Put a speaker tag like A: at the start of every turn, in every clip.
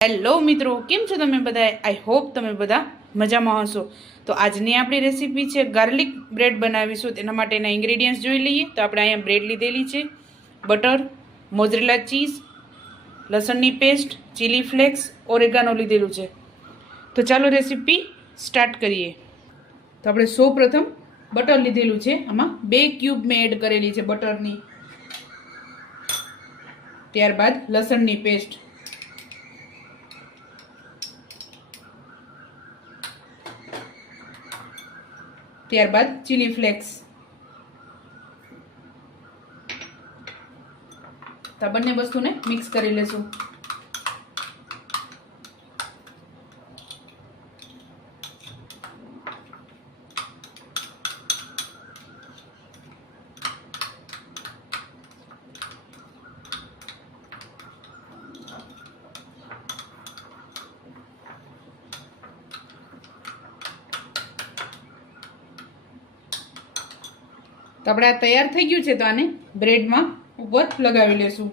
A: Hello મિત્રો, કેમ છો તમે બધા? આઈ હોપ તમે બધા મજામાં હશો. તો આજની આપણી રેસીપી છે ગાર્લિક બ્રેડ બનાવીશું. તેના માટેના ઇન્ગ્રેડિયન્ટ્સ જોઈ લઈએ. તો આપણે અહીંયા બ્રેડ લીધેલી છે બટર મોઝરેલા ચીઝ લસણની પેસ્ટ ચીલી ફ્લેક્સ ઓરેગાનો લીધેલું છે. તો ચાલો રેસીપી સ્ટાર્ટ કરીએ. તો આપણે સૌ પ્રથમ બટર લીધેલું છે. આમાં બે ક્યુબ મેં એડ કરેલી છે બટરની. ત્યારબાદ લસણની પેસ્ટ ત્યારબાદ ચીલી ફ્લેક્સ તો બંને વસ્તુને મિક્સ કરી લેશું. તો આપણે આ તૈયાર થઈ ગયું છે તો આને બ્રેડમાં ઉપર લગાવી લેશું.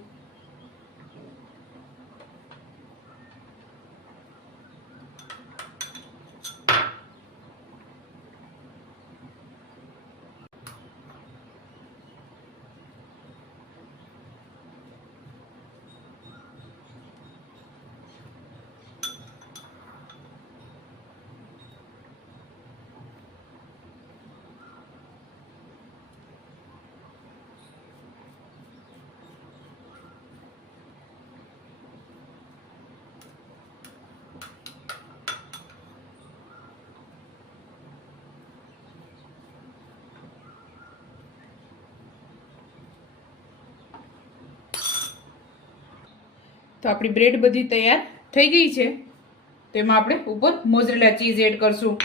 A: તો આપણી બ્રેડ બધી તૈયાર થઈ ગઈ છે. તો એમાં આપણે ઉપર મોઝરેલા ચીઝ એડ કરશું.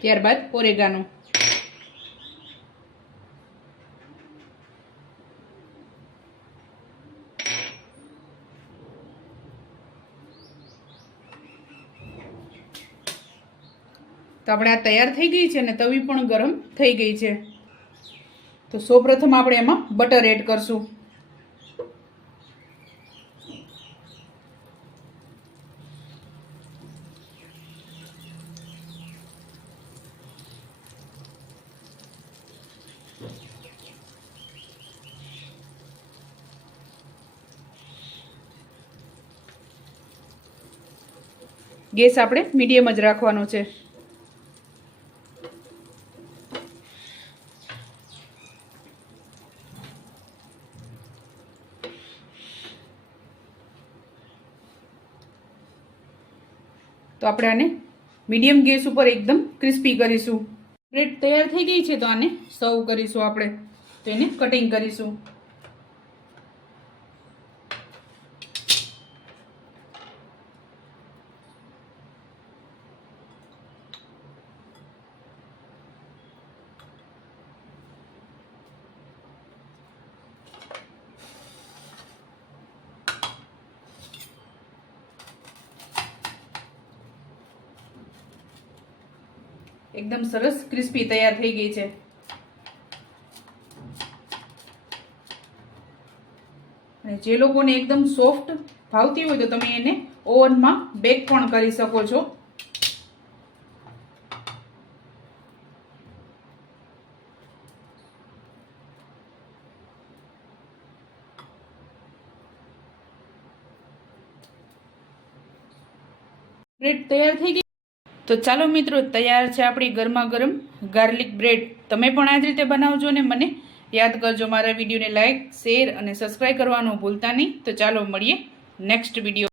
A: ત્યારબાદ ઓરેગાનો. તો આપણે આ તૈયાર થઈ ગઈ છે અને તવી પણ ગરમ થઈ ગઈ છે. તો સૌપ્રથમ આપણે એમાં બટર એડ કરશું. ગેસ આપણે મીડિયમ જ રાખવાનો છે. તો આપણે આને મીડિયમ ગેસ ઉપર એકદમ ક્રિસ્પી કરીશું. બ્રેડ તૈયાર થઈ ગઈ છે તો આને સર્વ કરીશું આપણે. તો એને કટિંગ કરીશું. એકદમ સરસ ક્રિસ્પી તૈયાર થઈ ગઈ છે. જે લોકોને એકદમ સોફ્ટ ભાવતી હોય તો તમે એને ઓવનમાં બેક પણ કરી શકો છો. બ્રેડ તૈયાર થઈ ગઈ તો ચાલો મિત્રો, તૈયાર છે આપણી ગરમા ગરમ ગાર્લિક બ્રેડ. તમે પણ આ જ રીતે બનાવજો ને મને યાદ કરજો મારા વિડીયોને લાઇક શેર અને સબસ્ક્રાઈબ કરવાનું ભૂલતા નહીં. તો ચાલો મળીએ નેક્સ્ટ વીડિયો.